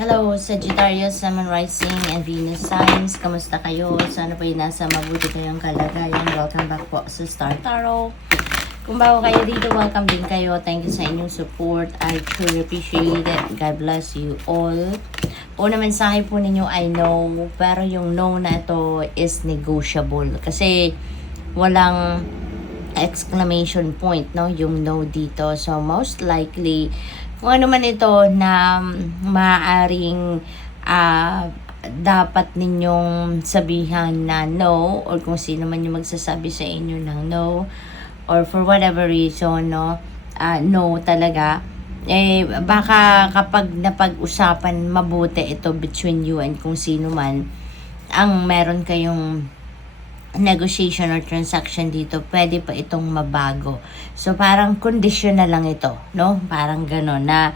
Hello, Sagittarius, Sun, Rising, and Venus signs. Kamusta kayo? Sana po nasa mabuti kayong kalagayan. Welcome back po sa Star Tarot. Kung bago kayo dito, welcome din kayo. Thank you sa inyong support. I truly appreciate it. God bless you all. Una mensahe po ninyo, I know. Pero yung no na ito is negotiable. Kasi walang exclamation point, no? Yung no dito. So, most likely, kung ano man ito na maaaring dapat ninyong sabihan na no, or kung sino man yung magsasabi sa inyo ng no, or for whatever reason, no, no talaga, baka kapag napag-usapan mabuti ito between you and kung sino man, ang meron kayong negotiation or transaction dito, pwede pa itong mabago. So, parang condition na lang ito, no? Parang gano'n na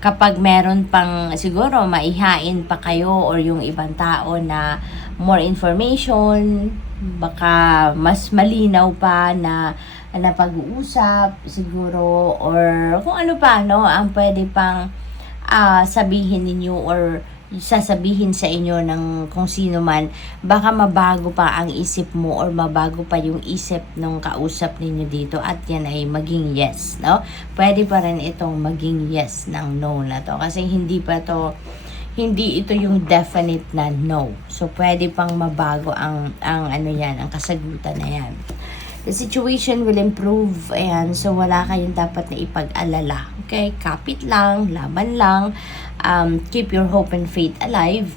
kapag meron pang siguro maihain pa kayo or yung ibang tao na more information, baka mas malinaw pa na pag-uusap siguro or kung ano pa, no? Ang pwede pang sabihin ninyo or sasabihin sa inyo ng kung sino man, baka mabago pa ang isip mo or mabago pa yung isip ng kausap ninyo dito at yan ay maging yes, no? Pwede pa rin itong maging yes ng no na to kasi hindi ito yung definite na no. So, pwede pang mabago ang ano yan, ang kasagutan na yan. The situation will improve. Ayan. So, wala kayong dapat na ipag-alala. Okay? Kapit lang, laban lang. Keep your hope and faith alive.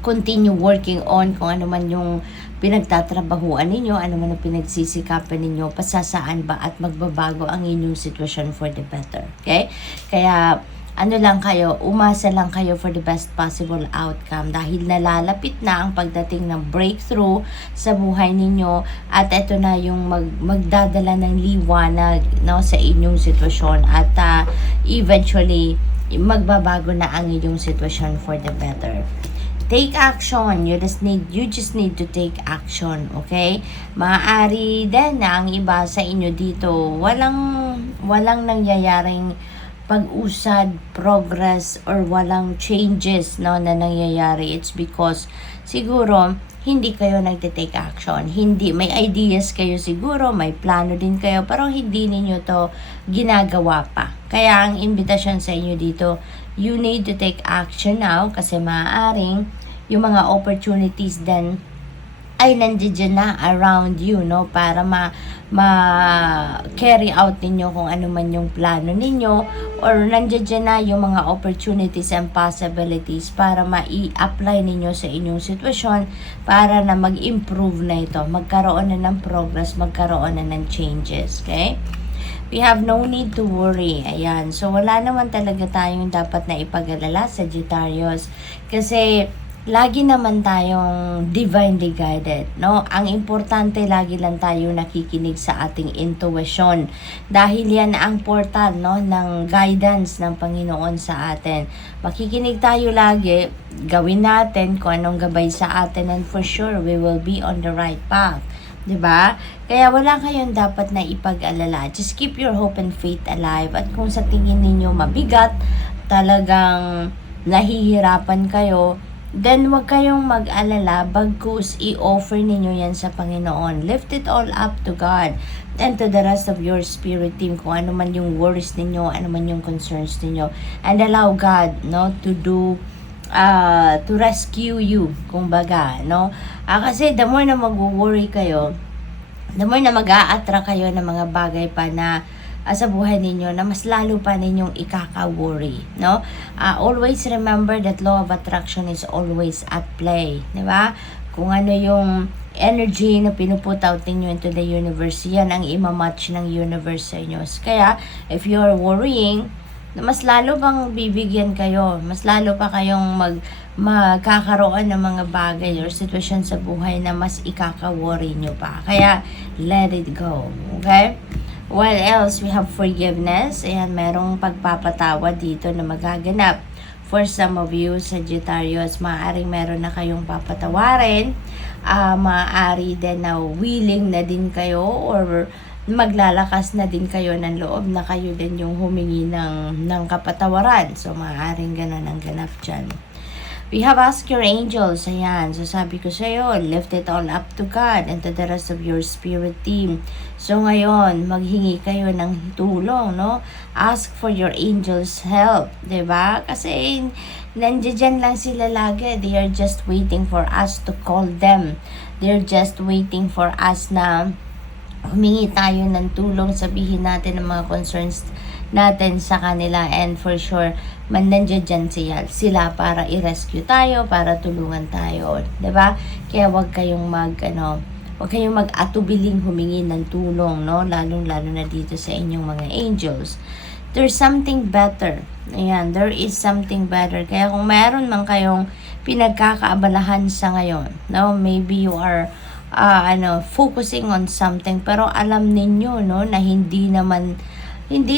Continue working on kung ano man yung pinagtatrabahuan ninyo, ano man ang pinagsisikapan ninyo, pasasaan ba at magbabago ang inyong sitwasyon for the better. Okay? Kaya, umasa lang kayo for the best possible outcome dahil nalalapit na ang pagdating ng breakthrough sa buhay ninyo at ito na yung magdadala ng liwanag, no, sa inyong sitwasyon at eventually magbabago na ang inyong sitwasyon for the better. Take action. You just need to take action, okay? Maaari din na ang iba sa inyo dito walang nangyayaring pag-usad, progress, or walang changes, no, na nangyayari. It's because siguro hindi kayo nagte-take action. May ideas kayo siguro, may plano din kayo, pero hindi ninyo to ginagawa pa. Kaya ang invitation sa inyo dito, you need to take action now kasi maaaring yung mga opportunities din ay nandiyan na around you, no, para ma-carry out ninyo kung ano man yung plano ninyo or nandiyan na yung mga opportunities and possibilities para ma-i-apply ninyo sa inyong sitwasyon para na mag-improve na ito, magkaroon na ng progress, magkaroon na ng changes, okay? We have no need to worry. Ayan. So, wala naman talaga tayong dapat na ipag-alala, Sagittarius, kasi lagi naman tayong divinely guided, no? Ang importante, lagi lang tayo nakikinig sa ating intuition. Dahil yan ang portal, no, ng guidance ng Panginoon sa atin. Makikinig tayo lagi, gawin natin kung anong gabay sa atin and for sure, we will be on the right path. 'Di ba? Kaya wala kayong dapat na ipag-alala. Just keep your hope and faith alive. At kung sa tingin ninyo mabigat, talagang nahihirapan kayo, then wag kayong mag-alala, bagkus i-offer ninyo yan sa Panginoon. Lift it all up to God and to the rest of your spirit team, kung ano man yung worries ninyo, ano man yung concerns ninyo, and allow God, no, to do to rescue you, kumbaga, no? Kasi the more na mag-worry kayo, the more na mag-a-attract kayo ng mga bagay pa na sa buhay ninyo na mas lalo pa ninyong ikaka-worry, no? Always remember that law of attraction is always at play, di ba? Kung ano yung energy na pinuput out ninyo into the universe, yan ang imamatch ng universe sa inyo. Kaya, if you're worrying, mas lalo bang bibigyan kayo, mas lalo pa kayong magkakaroon ng mga bagay or sitwasyon sa buhay na mas ikaka-worry nyo pa. Kaya, let it go. Okay? What else? We have forgiveness. Ayan, merong pagpapatawa dito na magaganap. For some of you, Sagittarius, maaaring meron na kayong papatawarin. Maaari din na willing na din kayo or maglalakas na din kayo ng loob na kayo din yung humingi ng kapatawaran. So, maaaring ganun ang ganap dyan. We have asked your angels. Ayan. So, sabi ko sa'yo, lift it all up to God and to the rest of your spirit team. So, ngayon, maghingi kayo ng tulong, no? Ask for your angels' help. 'Di ba? Kasi, nandiyan lang sila lagi. They are just waiting for us to call them. They're just waiting for us na humingi tayo ng tulong, sabihin natin ang mga concerns natin sa kanila, and for sure nandiyan sila para i-rescue tayo, para tulungan tayo, 'di ba? Kaya wag kayong mag-atubiling humingi ng tulong, no? Lalong-lalo na dito sa inyong mga angels. There's something better. Ayan, there is something better. Kaya kung meron man kayong pinagkakaabalahan sa ngayon, no? Maybe you are focusing on something, pero alam ninyo, no, na hindi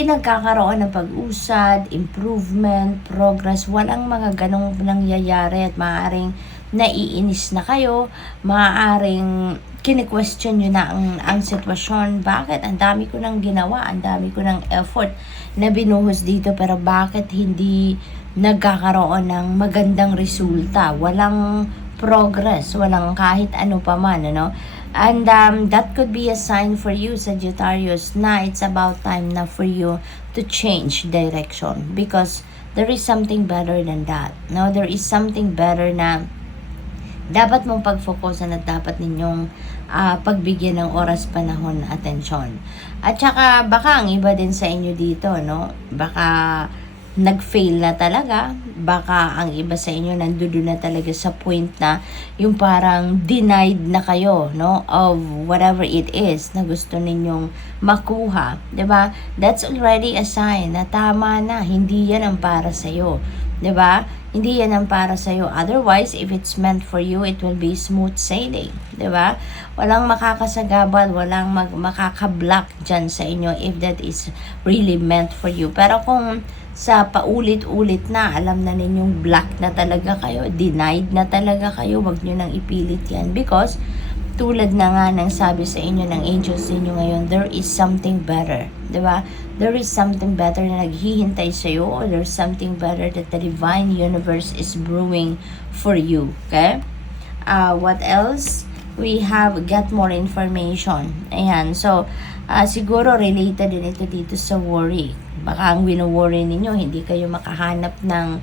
nagkakaroon ng pag-usad, improvement, progress. Walang mga ganong nangyayari at maaaring naiinis na kayo, maaaring kini-question nyo na ang sitwasyon. Bakit? Ang dami ko nang ginawa, ang dami ko ng effort na binuhos dito, pero bakit hindi nagkakaroon ng magandang resulta? Walang progress, walang kahit ano pa man, ano? And that could be a sign for you, Sagittarius, na it's about time na for you to change direction, because there is something better than that, no? There is something better na dapat mong pag-focusan at dapat ninyong pagbigyan ng oras, panahon, atensyon. At saka baka ang iba din sa inyo dito, no? Baka nag-fail na talaga, baka ang iba sa inyo nandoon na talaga sa point na yung parang denied na kayo, no, of whatever it is na gusto ninyong makuha, 'di ba? That's already a sign na tama na, hindi yan ang para sa iyo, 'di ba? Hindi yan ang para sa iyo. Otherwise, if it's meant for you, it will be smooth sailing, 'di ba? Walang makakasagabal, walang makaka-block diyan sa inyo if that is really meant for you. Pero kung sa paulit-ulit na, alam na ninyong black na talaga kayo, denied na talaga kayo, wag nyo nang ipilit yan, because tulad na nga ng sabi sa inyo ng angels ninyo ngayon, there is something better, diba? There is something better na naghihintay sa iyo, or there's something better that the divine universe is brewing for you, okay? What else? We have get more information. Ayan, so siguro related din ito dito sa worry. Baka ang wino-worry ninyo, hindi kayo makahanap ng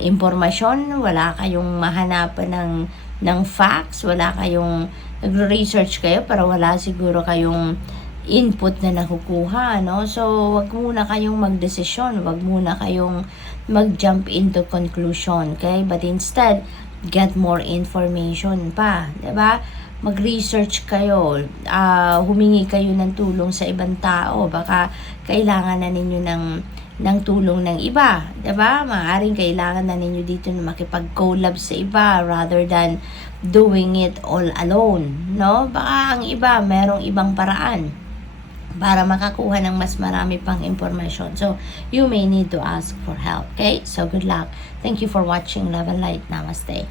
impormasyon, wala kayong mahanapan ng facts, wala kayong nagre-research kayo, pero wala siguro kayong input na nakukuha, no? So, wag muna kayong magdesisyon, wag muna kayong mag-jump into conclusion, okay? But instead, get more information pa, 'di ba? Mag-research kayo, humingi kayo ng tulong sa ibang tao, baka kailangan na ninyo ng tulong ng iba, 'di ba? Maaaring kailangan na ninyo dito na makipag-collab sa iba rather than doing it all alone, no? Baka ang iba merong ibang paraan para makakuha ng mas marami pang impormasyon. So, you may need to ask for help, okay? So, good luck. Thank you for watching. Love and light. Namaste.